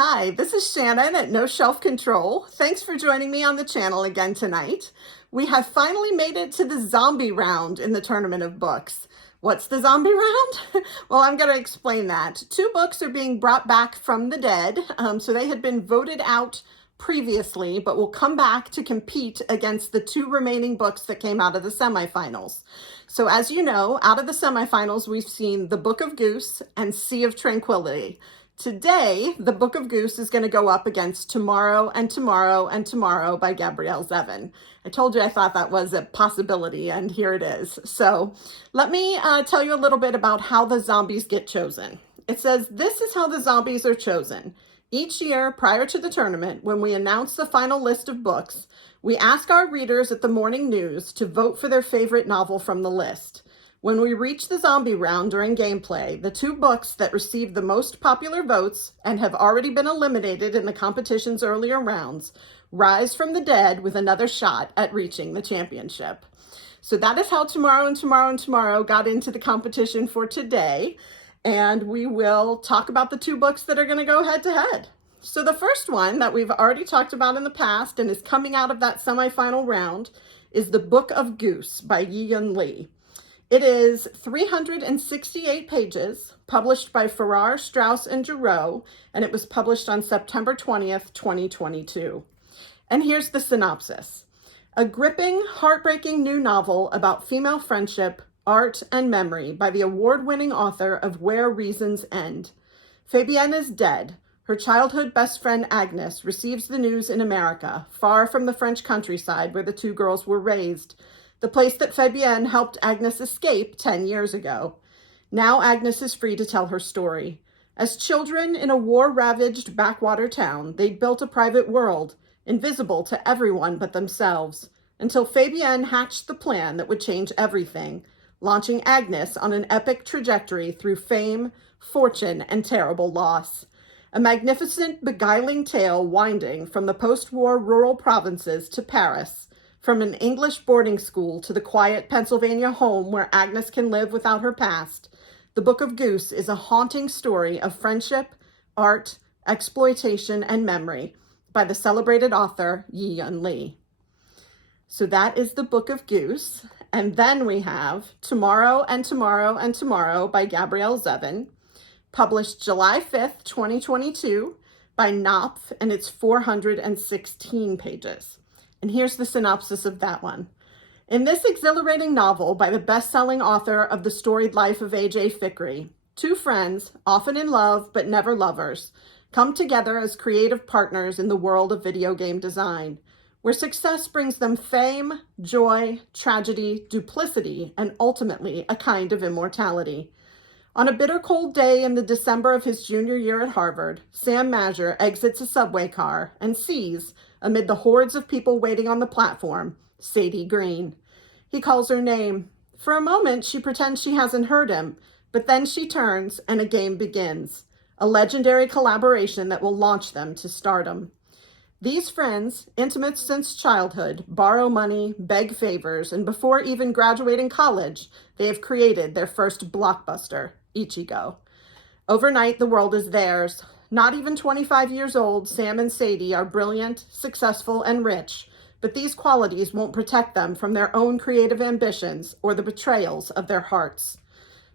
Hi, this is Shannon at No Shelf Control. Thanks for joining me on the channel again tonight. We have finally made it to the zombie round in the Tournament of Books. What's the zombie round? Well, I'm going to explain that. Two books are being brought back from the dead. So they had been voted out previously, but will come back to compete against the two remaining books that came out of the semifinals. So as you know, out of the semifinals, we've seen The Book of Goose and Sea of Tranquility. Today, The Book of Goose is going to go up against Tomorrow and Tomorrow and Tomorrow by Gabrielle Zevin. I told you I thought that was a possibility, and here it is. So let me tell you a little bit about how the zombies get chosen. It says, this is how the zombies are chosen. Each year prior to the tournament, when we announce the final list of books, we ask our readers at the morning news to vote for their favorite novel from the list. When we reach the zombie round during gameplay, the two books that received the most popular votes and have already been eliminated in the competition's earlier rounds rise from the dead with another shot at reaching the championship. So that is how Tomorrow and Tomorrow and Tomorrow got into the competition for today. And we will talk about the two books that are going to go head to head. So the first one that we've already talked about in the past and is coming out of that semifinal round is The Book of Goose by Yi-Yun Lee. It is 368 pages, published by Farrar, Straus, and Giroux, and it was published on September 20th, 2022. And here's the synopsis. A gripping, heartbreaking new novel about female friendship, art, and memory by the award-winning author of Where Reasons End. Fabienne is dead. Her childhood best friend Agnes receives the news in America, far from the French countryside where the two girls were raised, the place that Fabienne helped Agnes escape 10 years ago. Now Agnes is free to tell her story. As children in a war-ravaged backwater town, they'd built a private world, invisible to everyone but themselves, until Fabienne hatched the plan that would change everything, launching Agnes on an epic trajectory through fame, fortune, and terrible loss. A magnificent, beguiling tale winding from the post-war rural provinces to Paris, from an English boarding school to the quiet Pennsylvania home where Agnes can live without her past. The Book of Goose is a haunting story of friendship, art, exploitation, and memory by the celebrated author Yi-Yun Lee. So that is The Book of Goose. And then we have Tomorrow and Tomorrow and Tomorrow by Gabrielle Zevin, published July 5th, 2022 by Knopf, and it's 416 pages. And here's the synopsis of that one. In this exhilarating novel by the best-selling author of The Storied Life of A.J. Fikry, two friends, often in love but never lovers, come together as creative partners in the world of video game design, where success brings them fame, joy, tragedy, duplicity, and ultimately a kind of immortality. On a bitter cold day in the December of his junior year at Harvard, Sam Masher exits a subway car and sees, amid the hordes of people waiting on the platform, Sadie Green. He calls her name. For a moment, she pretends she hasn't heard him, but then she turns and a game begins, a legendary collaboration that will launch them to stardom. These friends, intimate since childhood, borrow money, beg favors, and before even graduating college, they have created their first blockbuster, Ichigo. Overnight, the world is theirs. Not even 25 years old, Sam and Sadie are brilliant, successful, and rich, but these qualities won't protect them from their own creative ambitions or the betrayals of their hearts.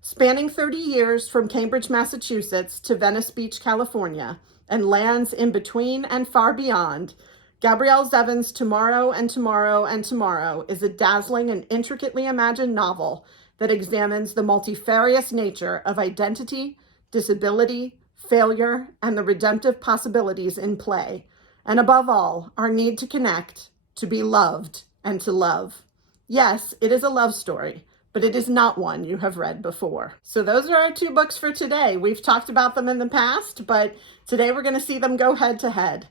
Spanning 30 years from Cambridge, Massachusetts to Venice Beach, California, and lands in between and far beyond, Gabrielle Zevin's Tomorrow and Tomorrow and Tomorrow is a dazzling and intricately imagined novel that examines the multifarious nature of identity, disability, failure, and the redemptive possibilities in play, and above all, our need to connect, to be loved, and to love. Yes, it is a love story, but it is not one you have read before. So those are our two books for today. We've talked about them in the past, but today we're going to see them go head to head.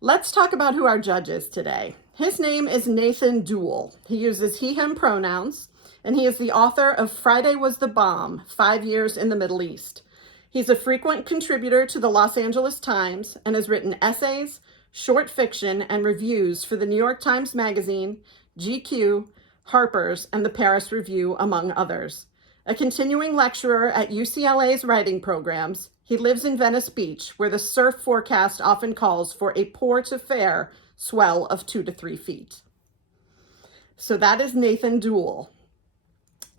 Let's talk about who our judge is today. His name is Nathan Deuel. He uses he, him pronouns, and he is the author of Friday Was the Bomb, 5 Years in the Middle East. He's a frequent contributor to the Los Angeles Times and has written essays, short fiction, and reviews for the New York Times Magazine, GQ, Harper's, and the Paris Review, among others. A continuing lecturer at UCLA's writing programs, He lives in Venice Beach, where the surf forecast often calls for a poor to fair swell of 2 to 3 feet. So that is Nathan Deuel.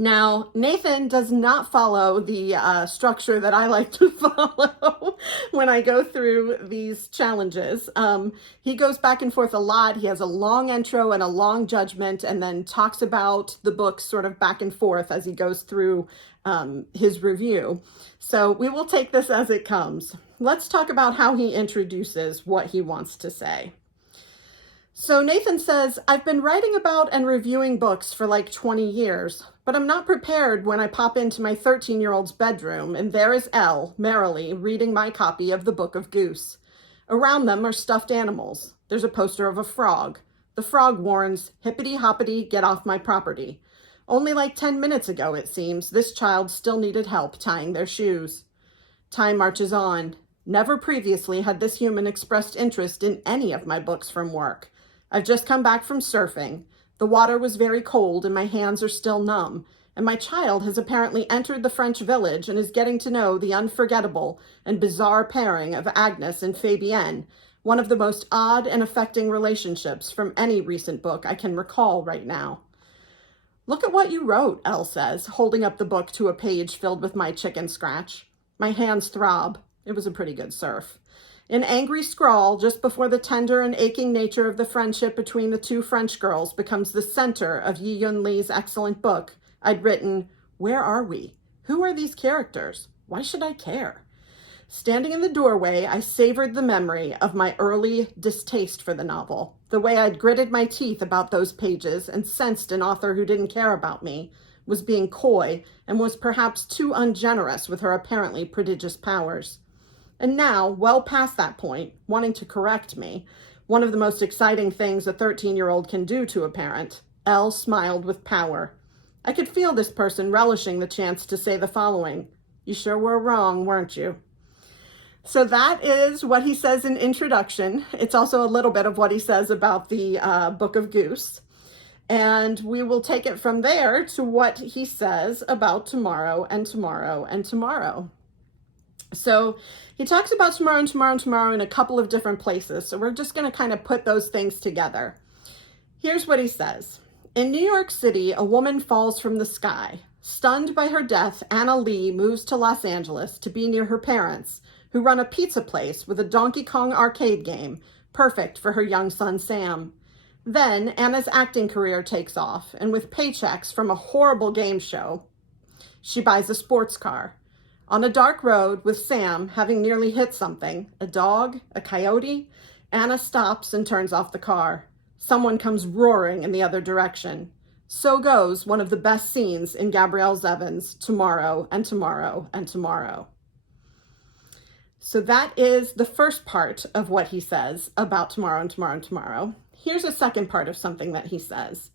Now, Nathan does not follow the structure that I like to follow when I go through these challenges. He goes back and forth a lot. He has a long intro and a long judgment, and then talks about the book sort of back and forth as he goes through his review. So we will take this as it comes. Let's talk about how he introduces what he wants to say. So Nathan says, I've been writing about and reviewing books for like 20 years, but I'm not prepared when I pop into my 13-year-old's bedroom and there is Elle, merrily, reading my copy of the Book of Goose. Around them are stuffed animals. There's a poster of a frog. The frog warns, hippity-hoppity, get off my property. Only like 10 minutes ago, it seems, this child still needed help tying their shoes. Time marches on. Never previously had this human expressed interest in any of my books from work. I've just come back from surfing. The water was very cold and my hands are still numb, and my child has apparently entered the French village and is getting to know the unforgettable and bizarre pairing of Agnes and Fabienne, one of the most odd and affecting relationships from any recent book I can recall right now. Look at what you wrote, Elle says, holding up the book to a page filled with my chicken scratch. My hands throb. It was a pretty good surf. In angry scrawl, just before the tender and aching nature of the friendship between the two French girls becomes the center of Yi Yun Lee's excellent book, I'd written, where are we? Who are these characters? Why should I care? Standing in the doorway, I savored the memory of my early distaste for the novel, the way I'd gritted my teeth about those pages and sensed an author who didn't care about me, was being coy, and was perhaps too ungenerous with her apparently prodigious powers. And now, well past that point, wanting to correct me, one of the most exciting things a 13-year-old can do to a parent, Elle smiled with power. I could feel this person relishing the chance to say the following, you sure were wrong, weren't you? So that is what he says in introduction. It's also a little bit of what he says about the Book of Goose. And we will take it from there to what he says about tomorrow and tomorrow and tomorrow. So he talks about tomorrow and tomorrow and tomorrow in a couple of different places. So we're just going to kind of put those things together. Here's what he says. In New York City, a woman falls from the sky. Stunned by her death, Anna Lee moves to Los Angeles to be near her parents, who run a pizza place with a Donkey Kong arcade game, perfect for her young son Sam. Then Anna's acting career takes off, and with paychecks from a horrible game show, she buys a sports car. On a dark road with Sam having nearly hit something, a dog, a coyote, Anna stops and turns off the car. Someone comes roaring in the other direction. So goes one of the best scenes in Gabrielle Zevin's Tomorrow and Tomorrow and Tomorrow. So that is the first part of what he says about tomorrow and tomorrow and tomorrow. Here's a second part of something that he says.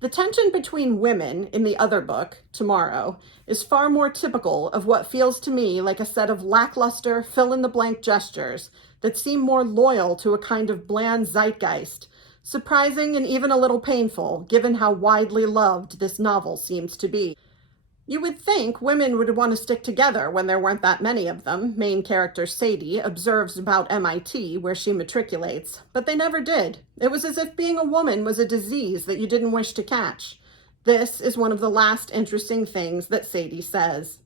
The tension between women in the other book, Tomorrow, is far more typical of what feels to me like a set of lackluster, fill-in-the-blank gestures that seem more loyal to a kind of bland zeitgeist, surprising and even a little painful, given how widely loved this novel seems to be. You would think women would want to stick together when there weren't that many of them, main character Sadie observes about MIT, where she matriculates, but they never did. It was as if being a woman was a disease that you didn't wish to catch. This is one of the last interesting things that Sadie says.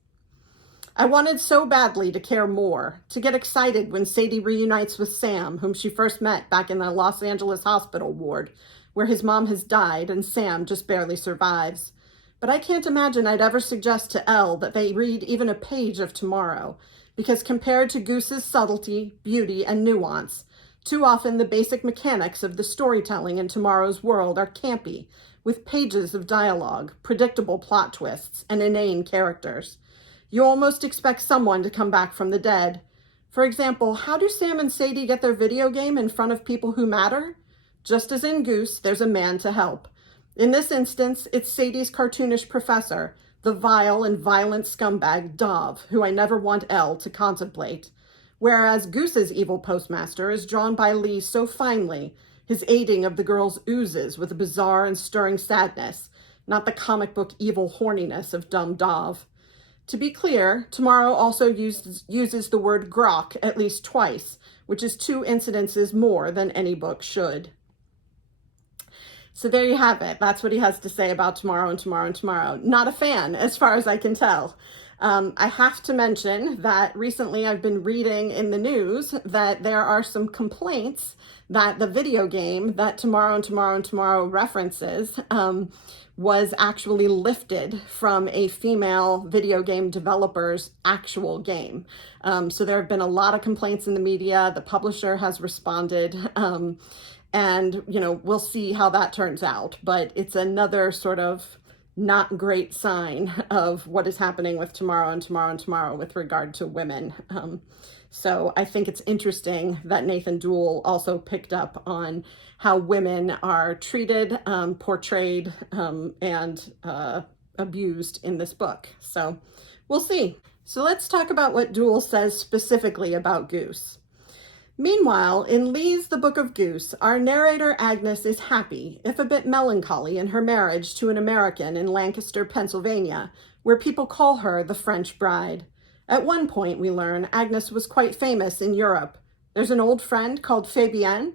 I wanted so badly to care more, to get excited when Sadie reunites with Sam, whom she first met back in the Los Angeles hospital ward, where his mom has died and Sam just barely survives. But I can't imagine I'd ever suggest to Elle that they read even a page of Tomorrow, because compared to Goose's subtlety, beauty, and nuance, too often the basic mechanics of the storytelling in Tomorrow's world are campy, with pages of dialogue, predictable plot twists, and inane characters. You almost expect someone to come back from the dead. For example, how do Sam and Sadie get their video game in front of people who matter? Just as in Goose, there's a man to help. In this instance, it's Sadie's cartoonish professor, the vile and violent scumbag Dov, who I never want Elle to contemplate. Whereas Goose's evil postmaster is drawn by Lee so finely, his aiding of the girls oozes with a bizarre and stirring sadness, not the comic book evil horniness of dumb Dov. To be clear, Tomorrow also uses the word grok at least twice, which is 2 incidences more than any book should. So there you have it. That's what he has to say about Tomorrow and Tomorrow and Tomorrow. Not a fan, as far as I can tell. I have to mention that recently I've been reading in the news that there are some complaints that the video game that Tomorrow and Tomorrow and Tomorrow references was actually lifted from a female video game developer's actual game. So there have been a lot of complaints in the media. The publisher has responded. And, we'll see how that turns out. But it's another sort of not great sign of what is happening with Tomorrow and Tomorrow and Tomorrow with regard to women. So I think it's interesting that Nathan Deuel also picked up on how women are treated, portrayed, and abused in this book. So we'll see. So let's talk about what Deuel says specifically about Goose. Meanwhile, in Lee's The Book of Goose, our narrator Agnes is happy, if a bit melancholy, in her marriage to an American in Lancaster, Pennsylvania, where people call her the French bride. At one point, we learn, Agnes was quite famous in Europe. There's an old friend called Fabienne.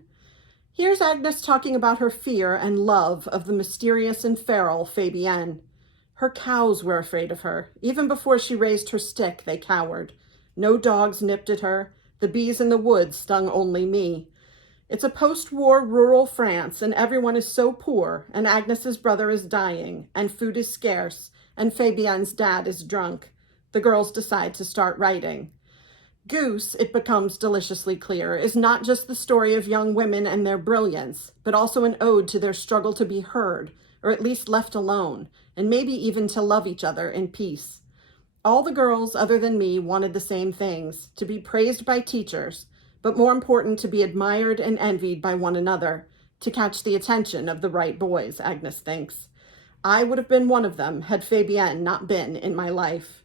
Here's Agnes talking about her fear and love of the mysterious and feral Fabienne. Her cows were afraid of her. Even before she raised her stick, they cowered. No dogs nipped at her. The bees in the woods stung only me. It's a post-war rural France, and everyone is so poor, and Agnes's brother is dying, and food is scarce, and Fabienne's dad is drunk. The girls decide to start writing. Goose, it becomes deliciously clear, is not just the story of young women and their brilliance, but also an ode to their struggle to be heard, or at least left alone, and maybe even to love each other in peace. All the girls, other than me, wanted the same things, to be praised by teachers, but more important, to be admired and envied by one another, to catch the attention of the right boys, Agnes thinks. I would have been one of them had Fabienne not been in my life.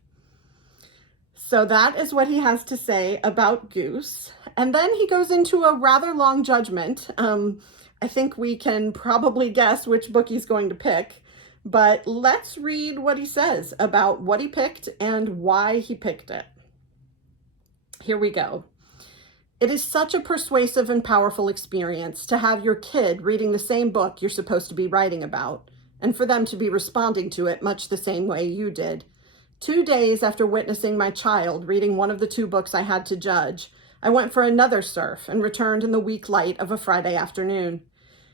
So that is what he has to say about Goose. And then he goes into a rather long judgment. I think we can probably guess which book he's going to pick. But let's read what he says about what he picked and why he picked it. Here we go. It is such a persuasive and powerful experience to have your kid reading the same book you're supposed to be writing about, and for them to be responding to it much the same way you did. 2 days after witnessing my child reading one of the 2 books I had to judge, I went for another surf and returned in the weak light of a Friday afternoon.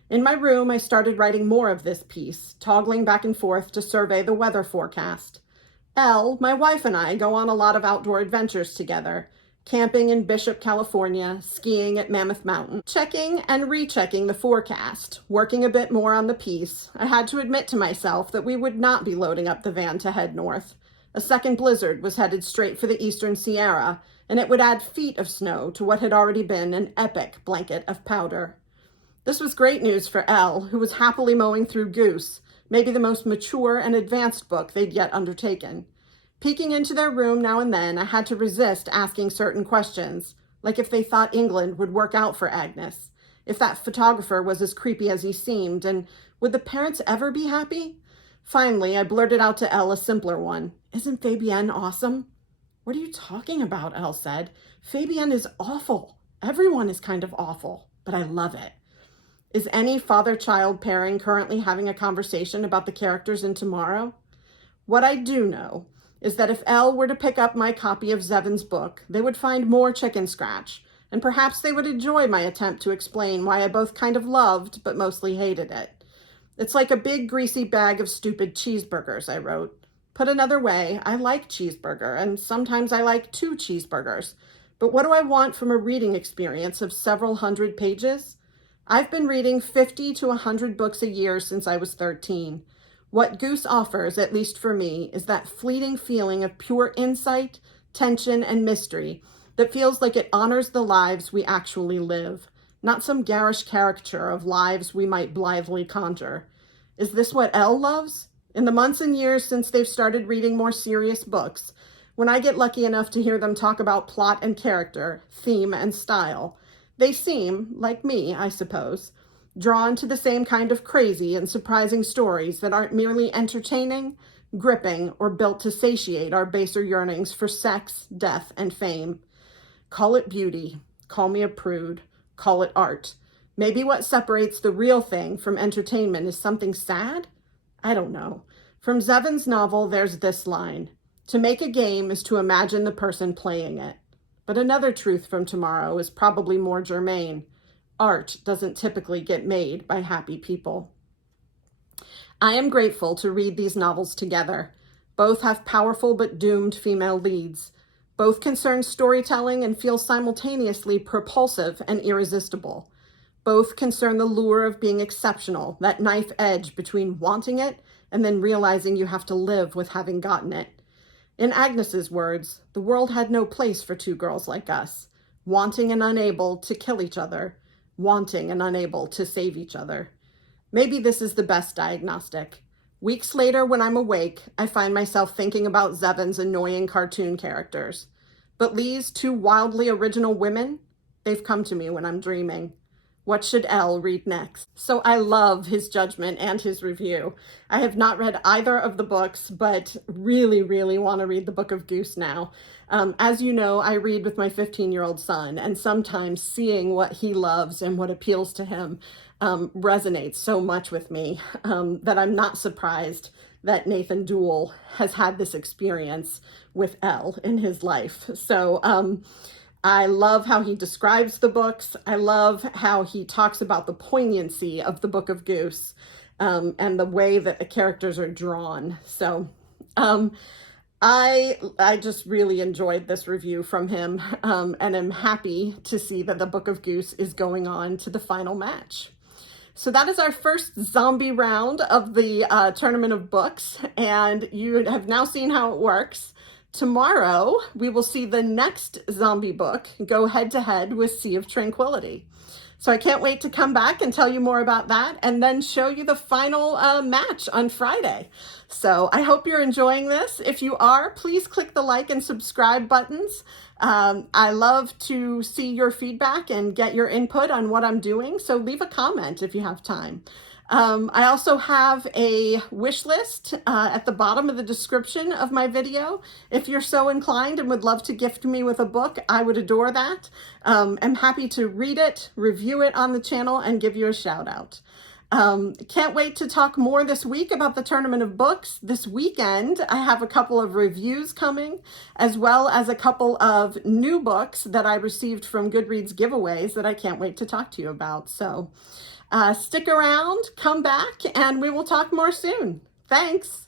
In my room, I started writing more of this piece, toggling back and forth to survey the weather forecast. Elle, my wife, and I go on a lot of outdoor adventures together, camping in Bishop, California, skiing at Mammoth Mountain, checking and rechecking the forecast, working a bit more on the piece. I had to admit to myself that we would not be loading up the van to head north. A second blizzard was headed straight for the eastern Sierra, and it would add feet of snow to what had already been an epic blanket of powder. This was great news for Elle, who was happily mowing through Goose, maybe the most mature and advanced book they'd yet undertaken. Peeking into their room now and then, I had to resist asking certain questions, like if they thought England would work out for Agnes, if that photographer was as creepy as he seemed, and would the parents ever be happy? Finally, I blurted out to Elle a simpler one. Isn't Fabienne awesome? What are you talking about? Elle said. Fabienne is awful. Everyone is kind of awful, but I love it. Is any father-child pairing currently having a conversation about the characters in Tomorrow? What I do know is that if Elle were to pick up my copy of Zevin's book, they would find more chicken scratch, and perhaps they would enjoy my attempt to explain why I both kind of loved but mostly hated it. It's like a big greasy bag of stupid cheeseburgers, I wrote. Put another way, I like cheeseburger, and sometimes I like 2 cheeseburgers. But what do I want from a reading experience of several hundred pages? I've been reading 50 to 100 books a year since I was 13. What Goose offers, at least for me, is that fleeting feeling of pure insight, tension, and mystery that feels like it honors the lives we actually live, not some garish caricature of lives we might blithely conjure. Is this what Elle loves? In the months and years since they've started reading more serious books, when I get lucky enough to hear them talk about plot and character, theme and style, they seem, like me, I suppose, drawn to the same kind of crazy and surprising stories that aren't merely entertaining, gripping, or built to satiate our baser yearnings for sex, death, and fame. Call it beauty, call me a prude, call it art. Maybe what separates the real thing from entertainment is something sad? I don't know. From Zevin's novel, there's this line: to make a game is to imagine the person playing it. But another truth from tomorrow is probably more germane. Art doesn't typically get made by happy people. I am grateful to read these novels together. Both have powerful but doomed female leads. Both concern storytelling and feel simultaneously propulsive and irresistible. Both concern the lure of being exceptional, that knife edge between wanting it and then realizing you have to live with having gotten it. In Agnes's words, the world had no place for two girls like us, wanting and unable to kill each other, wanting and unable to save each other. Maybe this is the best diagnostic. Weeks later, when I'm awake, I find myself thinking about Zevin's annoying cartoon characters. But Lee's two wildly original women, they've come to me when I'm dreaming. What should Elle read next? So I love his judgment and his review. I have not read either of the books, but really, really want to read the Book of Goose now. As you know, I read with my 15-year-old son, and sometimes seeing what he loves and what appeals to him resonates so much with me that I'm not surprised that Nathan Deuel has had this experience with Elle in his life. So I love how he describes the books. I love how he talks about the poignancy of the Book of Goose and the way that the characters are drawn. So I just really enjoyed this review from him and am happy to see that the Book of Goose is going on to the final match. So that is our first zombie round of the Tournament of Books, and you have now seen how it works. Tomorrow, we will see the next zombie book go head-to-head with Sea of Tranquility. So I can't wait to come back and tell you more about that and then show you the final match on Friday. So I hope you're enjoying this. If you are, please click the like and subscribe buttons. I love to see your feedback and get your input on what I'm doing. So leave a comment if you have time. I also have a wish list at the bottom of the description of my video. If you're so inclined and would love to gift me with a book, I would adore that. I'm happy to read it, review it on the channel, and give you a shout out. Can't wait to talk more this week about the Tournament of Books. This weekend, I have a couple of reviews coming, as well as a couple of new books that I received from Goodreads giveaways that I can't wait to talk to you about. So stick around, come back, and we will talk more soon. Thanks.